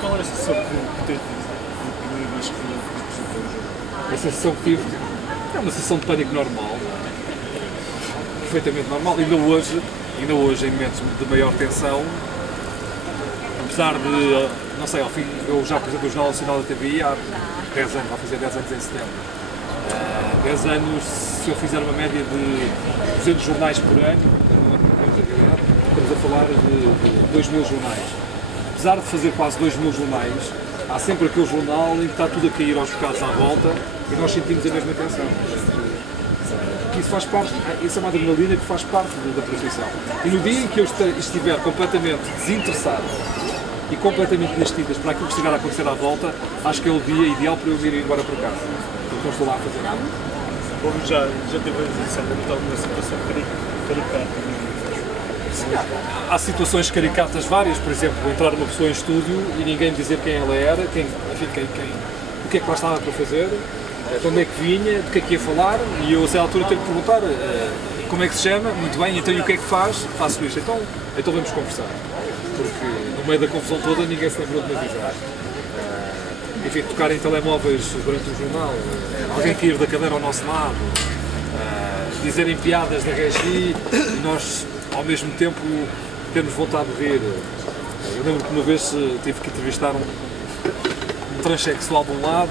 Qual era a sensação que teve na primeira vez que apresentou o jogo? A sensação que tive é uma sensação de pânico normal, perfeitamente normal. Ainda hoje, em momentos de maior tensão, apesar de, não sei, ao fim, eu já apresento o Jornal Nacional da TVI há 10 anos, vai fazer 10 anos em setembro. 10 anos, se eu fizer uma média de 200 jornais por ano, estamos a falar de 2.000 jornais. Apesar de fazer quase 2.000 jornais, há sempre aquele jornal em que está tudo a cair aos bocados à volta e nós sentimos a mesma tensão. Isso faz parte, isso é uma adrenalina que faz parte da profissão. E no dia em que eu estiver completamente desinteressado e completamente nas tintas para aquilo que estiver a acontecer à volta, acho que é o dia ideal para eu ir embora para casa, porque não estou lá a fazer nada. Ou já teve certamente alguma situação caricata? Sim, há situações caricatas várias, por exemplo, entrar uma pessoa em estúdio e ninguém dizer quem ela era, o que é que lá estava para fazer, de onde é que vinha, do que é que ia falar, e eu a certa altura tenho que perguntar como é que se chama, muito bem, então e o que é que faz? Faço isto, então vamos conversar, porque no meio da confusão toda ninguém se lembrou de me avisar. Enfim, tocar em telemóveis durante o jornal, alguém cair da cadeira ao nosso lado, dizerem piadas da RSI e nós ao mesmo tempo temos vontade de rir. Eu lembro que uma vez tive que entrevistar um transexual de um lado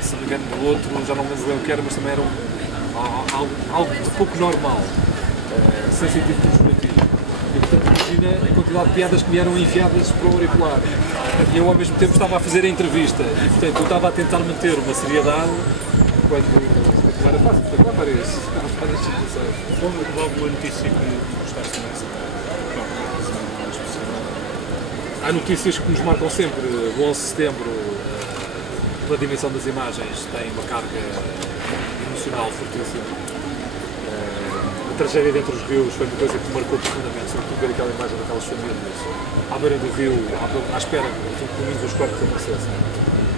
e, se não me engano, do outro, já não me lembro o que era, mas também era algo de pouco normal, sem sentido pejorativo. E portanto imagina a quantidade de piadas que me eram enfiadas para o auricular. E eu ao mesmo tempo estava a fazer a entrevista e portanto eu estava a tentar manter uma seriedade quando não era fácil, portanto lá para isso. Houve alguma notícia que gostaste mais? Há notícias que nos marcam sempre. O 11 de setembro, pela dimensão das imagens, tem uma carga emocional fortíssima. A tragédia dentro dos rios foi uma coisa que me marcou profundamente, sobretudo ver aquela imagem daquelas famílias à beira do rio, à espera que pelo menos os corpos aparecessem.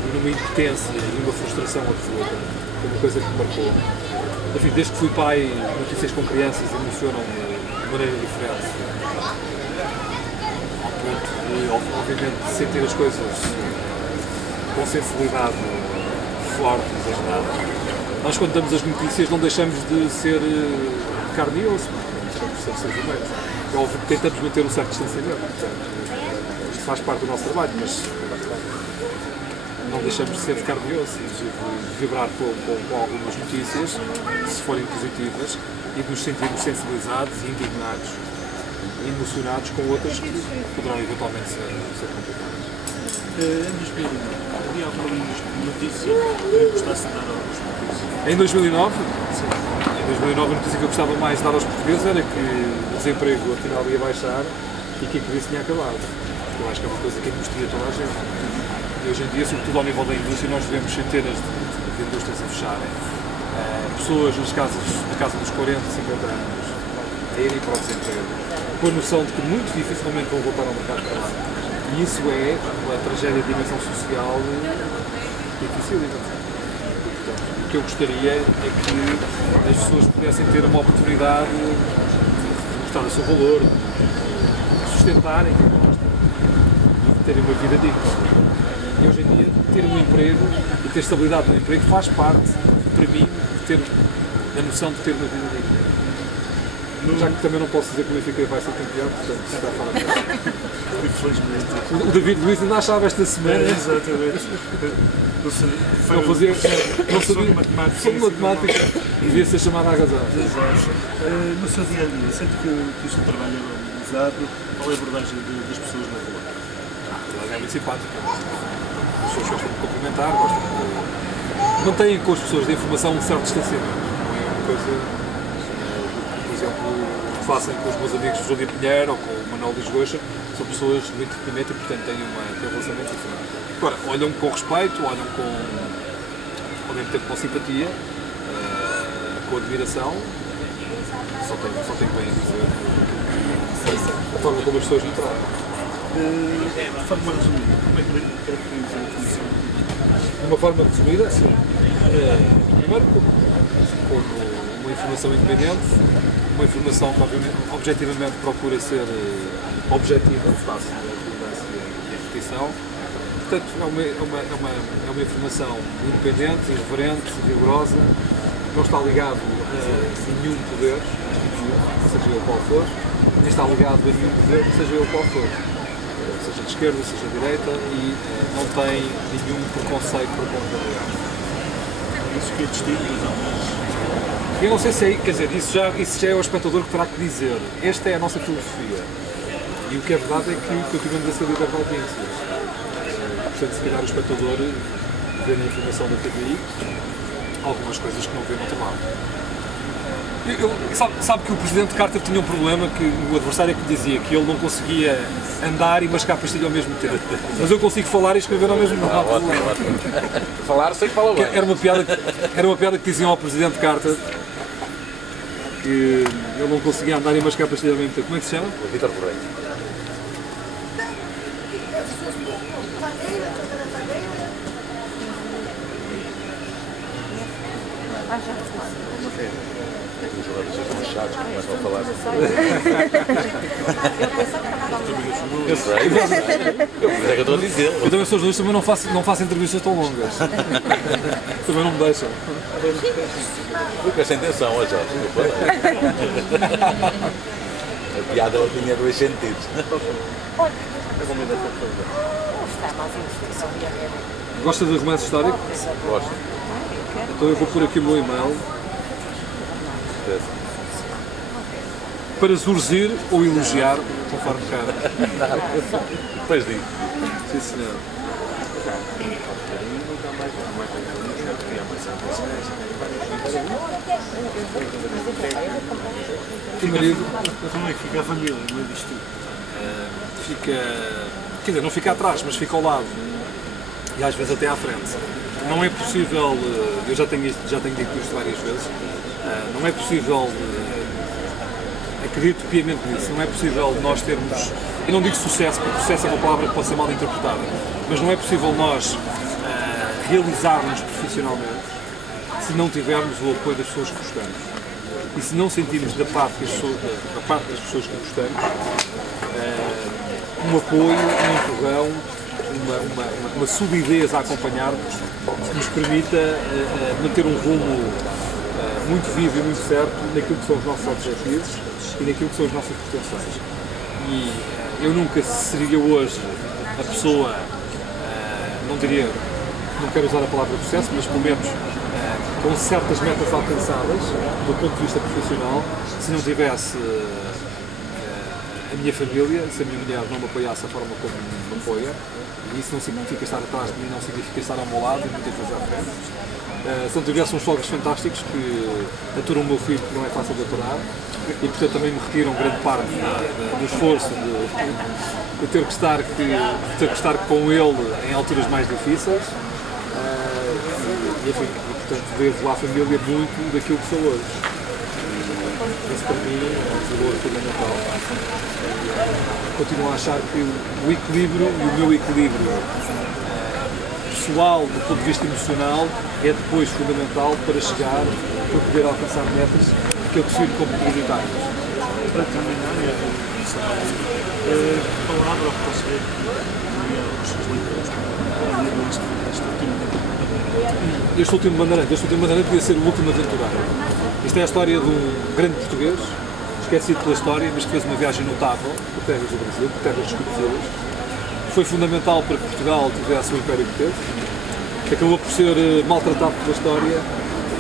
E numa impotência e uma frustração absoluta. Foi uma coisa que me marcou. Enfim, desde que fui pai, notícias com crianças emocionam-me de maneira diferente. Ao ponto de, obviamente, sentir as coisas com sensibilidade forte e exagerada. Nós, quando damos as notícias, não deixamos de ser carne e osso, deixamos de ser seres humanos. É óbvio que tentamos manter um certo distanciamento. Isto faz parte do nosso trabalho, mas não deixamos de ser de carne e osso e de vibrar com algumas notícias, se forem positivas, e de nos sentirmos sensibilizados, indignados e emocionados com outras que poderão eventualmente ser complicadas. Em 2009, havia alguma notícia que gostasse de dar aos portugueses? Em 2009? Sim. Em 2009 a notícia que eu gostava mais de dar aos portugueses era que o desemprego afinal ia baixar e que a crise tinha acabado. Eu acho que é uma coisa que angustia toda a gente. E hoje em dia, sobretudo ao nível da indústria, nós vemos centenas de indústrias a fecharem. Pessoas na casa dos 40, 50 anos a irem para o desemprego, com a noção de que muito dificilmente vão voltar ao mercado de trabalho. E isso é uma tragédia de dimensão social dificílima. O que eu gostaria é que as pessoas pudessem ter uma oportunidade de mostrar o seu valor, de sustentarem quem gosta e de terem uma vida digna. E hoje em dia, ter um emprego e ter estabilidade no emprego faz parte, para mim, de ter a noção de ter uma vida digna. Já que também não posso dizer que o Benfica vai ser campeão, portanto, está fora de casa. Infelizmente. O David Luiz ainda achava esta semana. Exatamente. Não fazia. Não sabia. Sobre matemática. Devia ser chamado à razão. Exato. No seu dia a dia, sente que isto é um trabalho organizado? Qual é a abordagem das pessoas na rua? Ela é muito simpática. As pessoas gostam de cumprimentar, gostam de. Mantêm com as pessoas de informação um certo distanciamento. Não é uma coisa. Por exemplo, o que façem com os meus amigos Júlio Pinheiro ou com o Manuel Lisgocha, são pessoas de muito entretenimento e, portanto, têm um relacionamento diferente. Agora, olham com respeito, olham ao mesmo tempo com simpatia, com admiração, só tenho bem a dizer a forma como as pessoas me tratam. De forma resumida, como é que caracteriza a comissão? De uma forma resumida, sim. Primeiro, como uma informação independente, uma informação que objetivamente procura ser objetiva, face à redundância e à repetição. Portanto, é uma informação independente, irreverente, rigorosa, não está ligado a nenhum poder, seja ele qual for, nem está ligado a nenhum governo, seja ele qual for, seja de esquerda, seja de direita, e não tem nenhum preconceito para com a realidade. Isso que é distinto, Eu não sei se é, quer dizer, isso já é o espectador que terá que dizer. Esta é a nossa filosofia. E o que é verdade é que continuamos a ser líder de audiências. Portanto, se calhar o espectador vê na informação da TVI algumas coisas que não vê no outro lado. Sabe que o Presidente Carter tinha um problema, que o adversário é que dizia que ele não conseguia andar e mascar pastilha ao mesmo tempo. Mas eu consigo falar e escrever ao mesmo tempo. Ótimo. Falar sei que fala bem. Era uma piada que diziam ao Presidente Carter que ele não conseguia andar e mascar pastilha ao mesmo tempo. Como é que se chama? O Vítor Correia. Os jogadores são chatos, começam a falar. Eu sei, mas é que eu estou a dizer. Eu também sou jornalista, mas não faço entrevistas tão longas. Também não me deixam. Fui com essa intenção, ó Jorge. A piada tinha dois sentidos. Gosta de romance histórico? Gosto. Então eu vou pôr aqui o meu e-mail para zurzir ou elogiar, conforme cara. Depois digo. Sim, senhor. E marido? Como é que fica a família no meio disto tudo? Fica, quer dizer, não fica atrás, mas fica ao lado. E às vezes até à frente. Não é possível, eu já tenho dito isto várias vezes, não é possível, acredito piamente nisso, não é possível nós termos, eu não digo sucesso, porque sucesso é uma palavra que pode ser mal interpretada, mas não é possível nós realizarmos profissionalmente se não tivermos o apoio das pessoas que gostamos. E se não sentirmos da parte das pessoas que gostamos, um apoio, um empurrão, uma solidez a acompanhar-nos que nos permita manter um rumo muito vivo e muito certo naquilo que são os nossos objetivos e naquilo que são as nossas pretensões. E eu nunca seria hoje a pessoa, não quero usar a palavra sucesso, mas pelo menos com certas metas alcançadas do ponto de vista profissional, se não tivesse a minha família, se a minha mulher não me apoiasse da forma como me apoia. E isso não significa estar atrás de mim, não significa estar ao meu lado e muitas vezes à frente. Se não tivesse uns sogros fantásticos que aturam o meu filho, que não é fácil de aturar, e portanto também me retiram grande parte do esforço de ter que estar com ele em alturas mais difíceis. E enfim, portanto devo à família muito daquilo que sou hoje. Isso para mim é um valor fundamental. Continuo a achar que o equilíbrio e o meu equilíbrio pessoal, do ponto de vista emocional, é depois fundamental para chegar, para poder alcançar metas que eu defino como prioritárias. Para terminar, palavra ao conselho aos seus leitores, este último bandeirante devia ser o último aventurário. Isto é a história de um grande português, esquecido pela história, mas que fez uma viagem notável por terras do Brasil, por terras desconhecidas. Foi fundamental para que Portugal tivesse o império que teve, que acabou por ser maltratado pela história,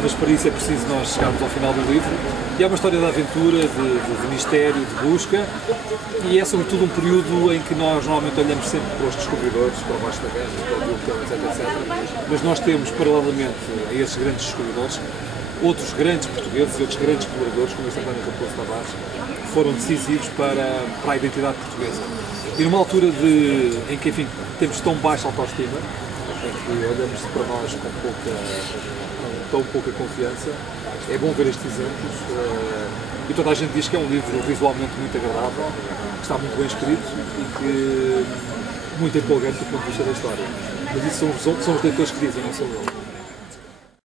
mas para isso é preciso nós chegarmos ao final do livro. E é uma história de aventura, de mistério, de busca, e é sobretudo um período em que nós normalmente olhamos sempre para os descobridores, para o Vasco da Gama, para o Diogo, etc. Mas nós temos, paralelamente a esses grandes descobridores, outros grandes portugueses e outros grandes exploradores, como este António Raposo Tavares, que foram decisivos para a identidade portuguesa. E numa altura em que, enfim, temos tão baixa autoestima, em que olhamos para nós com tão pouca confiança, é bom ver estes exemplos. E toda a gente diz que é um livro visualmente muito agradável, que está muito bem escrito e que muito empolgante do ponto de vista da história. Mas isso são os leitores que dizem, não sou eu.